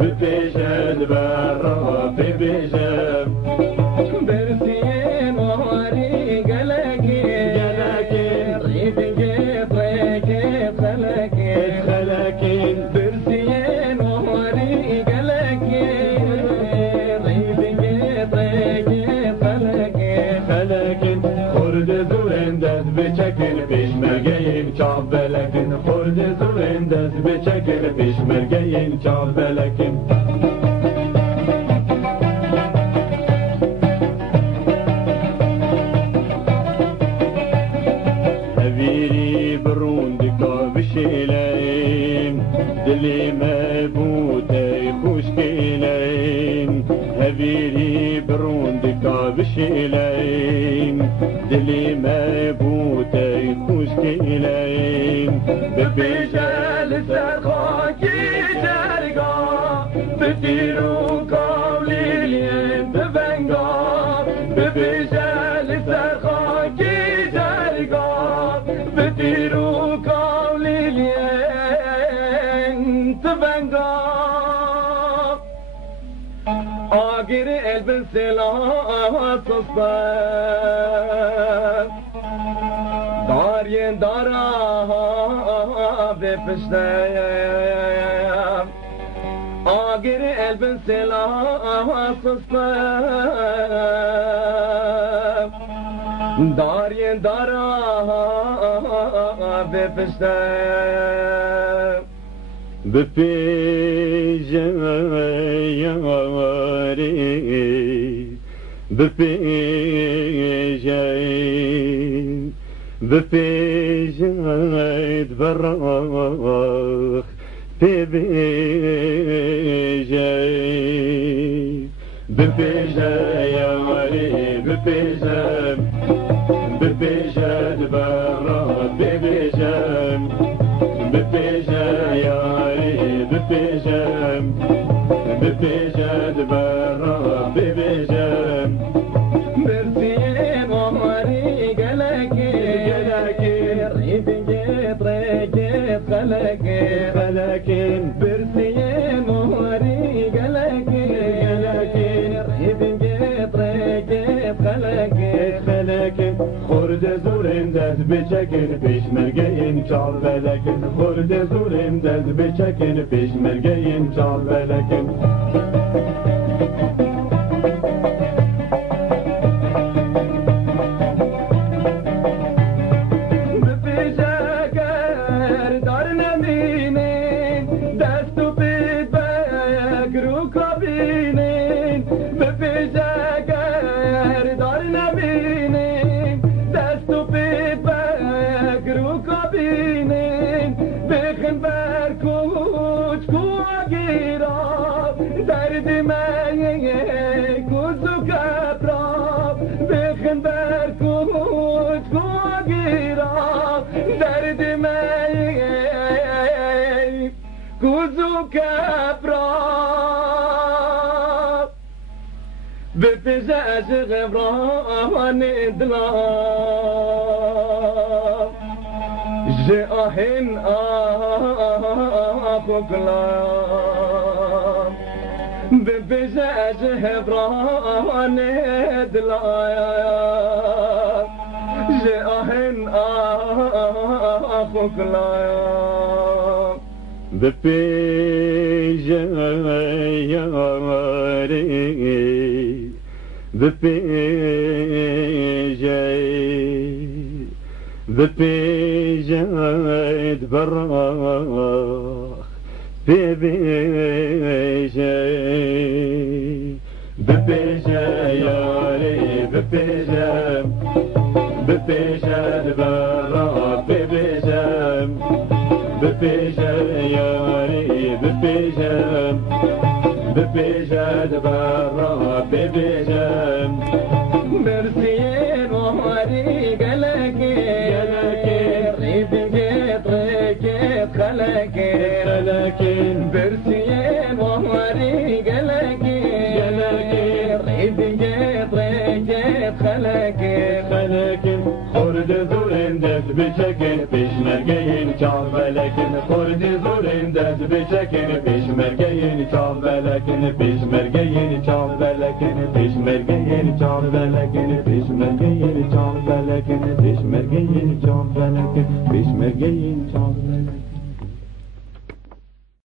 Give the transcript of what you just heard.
بپیشد برا ببیشم برسين وهاري قلقي ريدنجي طيكي خلقي برسين وهاري قلقي ريدنجي طيكي خلقي خورد زورن دست بچکن پیشمرگین چاب بلکن خورد زورن دست بچکن پیشمرگین چاب بلکن هویری برون دکا بشیلین دلی مبوته خوشگیلین هویری برون دکا بشیلین دلی مبوته خوشگیلین ببیجل سرخاکی جرگا بتیرو کاولین ببنگا ببیجل سرخاکی جرگا بتیرو کاولین ببنگا آگیر البن سلاح سستان دارین دارا بپشتم آگیر البن سلاح سستم دارین دارا بپشتم بپیجم یاری بپیجم براخ بپیجم یاری بپیجم براخ بپیجم یاری بپیجم براخ بپیجم برسين وهاري قلقي ريدنجي طريقي خلقي برسين وهاري قلقي ريدنجي طريقي خلقي خورد زورن دست بچکن پیشمرگین چال بلکن خورد زورن دست بچکن پیشمرگین چال بلکن بپزاز غبران دلام جاهن آخوكلام بپزاز غبران دلام جاهن آخوكلام بپیجم یاری بپیجم براخ بپیجم یاری بپیجم براخ بپیجم یاری بپیجم براخ بپیجم برسين وهاري قلقي ريدنجي طريقي خلقي برسين وهاري قلقي ريدنجي طريقي خلقي خورد زورن دست بچکن پیشمرگین چال بلکن خورد زورن dez beçekin peşmergeyin çavbelekin peşmergeyin çavbelekin peşmergeyin çavbelekin peşmergeyin çavbelekin peşmergeyin çavbelekin peşmergeyin çavbelekin